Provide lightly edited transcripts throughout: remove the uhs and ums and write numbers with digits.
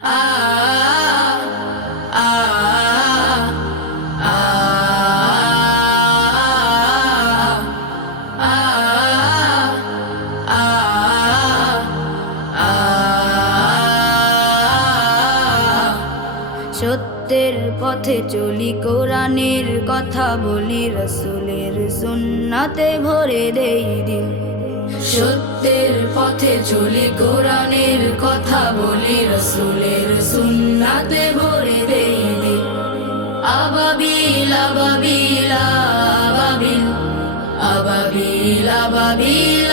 সত্যের পথে চলি, কোরআনের কথা বলি, রাসূলের সুন্নাতে ভরে দেই দিল। সত্যের পথে চলি, কোরআনের কথা বলি, রাসূলের সুন্নাতে ভরে দেই দিল। আবাবিল আবাবিল আবাবিল আবাবিল আবাবিল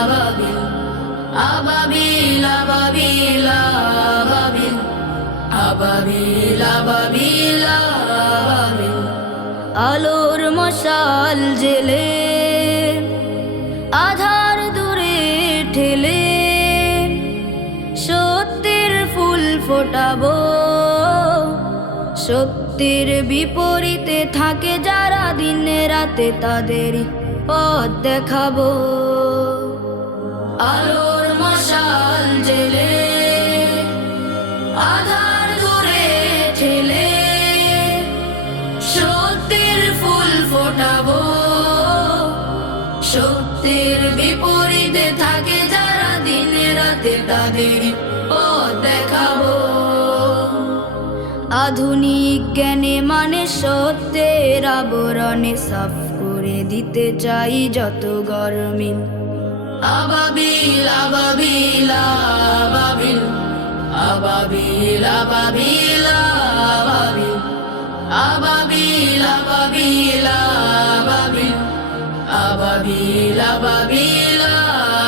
আবাবিল আবাবিল আবাবিল আবাবিল আবাবিল আবাবিল আবাবিল। আলোর মশাল জেলে আধার দূরে ঠেলে, সত্যের ফুল ফোটাবো। সত্যের বিপরীতে থাকে যারা দিনে রাতে, তাদের পথ দেখাবো। আলোর মশাল জেলে আধার দূরে ঠেলে, সত্যের ফুল ফোটাবো। সত্যের বিপরীতে থাকে যারা দিনে রাতে, তাদের পথ দেখাবো। আধুনিক জ্ঞানে মানে সত্যের আবরণে সাফ করে দিতে চাই যত গরমিল। আবাবিল আবাবিল আবাবিল আবাবিল আবাবিল আবাবিল আবাবিল আবাবিল আবাবিল আবাবিল আবাবিল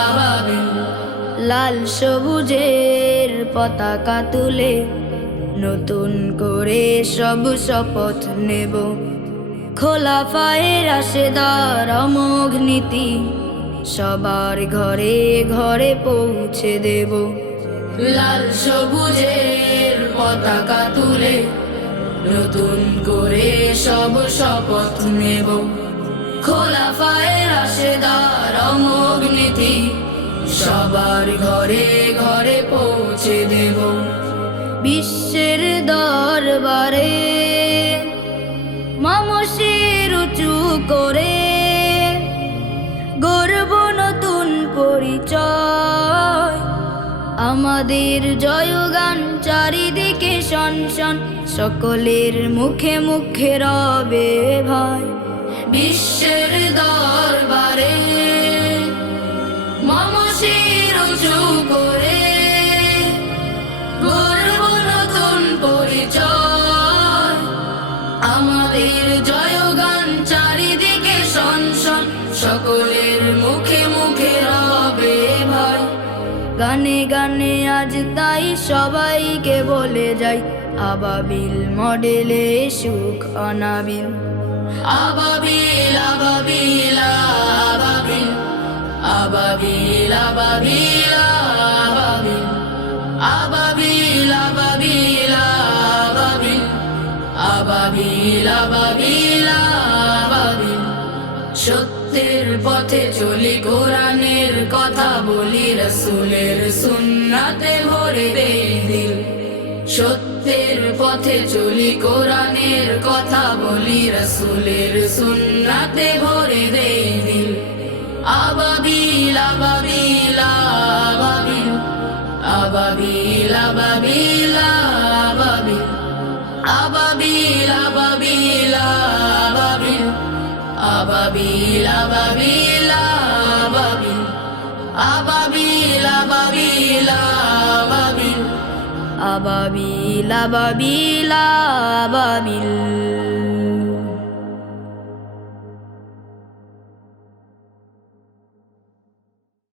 আবাবিল। লাল সবুজের পতাকা তুলে নতুন করে সব শপথ নেব। খোলাফায়ে রাশেদার অমোঘ নীতি সবার ঘরে ঘরে পৌঁছে দেব। লাল সবুজের পতাকা তুলে নতুন করে সব শপথ নেব। খোলাফায়ে রাশেদার অমোঘ নীতি সবার ঘরে ঘরে পৌঁছে দেব। বিশ্বের দরবারে মামশির উঁচু করে গর্ব নতুন পরিচয়। আমাদের জয়গান চারিদিকে শনশন, সকলের মুখে মুখে রবে ভাই। বিশ্বের দরবারে মামশির উঁচু করে গর্ব নতুন পরিচয়। আমাদের জয়গান চারিদিকে শনশন, সকলের মুখে মুখে রবে ভাই। গানে গানে আজ তাই সবাইকে বলে যাই, আবাবিল মডেলে সুখ অনাবিল। আবাবিল আবাবিল আবাবিল আবাবিল আবাবিল আবাবিল আবাবিল আবাবিল আবাবিল আবাবিল আবাবিল। সত্যের পথে চলি, কোরআনের কথা বলি, রাসূলের সুন্নাতে ভরে দেই দিল। সত্যের পথে চলি, কোরআনের কথা বলি, রাসূলের সুন্নাতে ভরে দেই দিল। আবাবিল আবাবিল আবাবিল আবাবিল আবাবিল আবাবিল আবাবিল আবাবিল আবাবিল আবাবিল আবাবিল আবাবিল আবাবিল আবাবিল আবাবিল আবাবিল আবাবিল আবাবিল।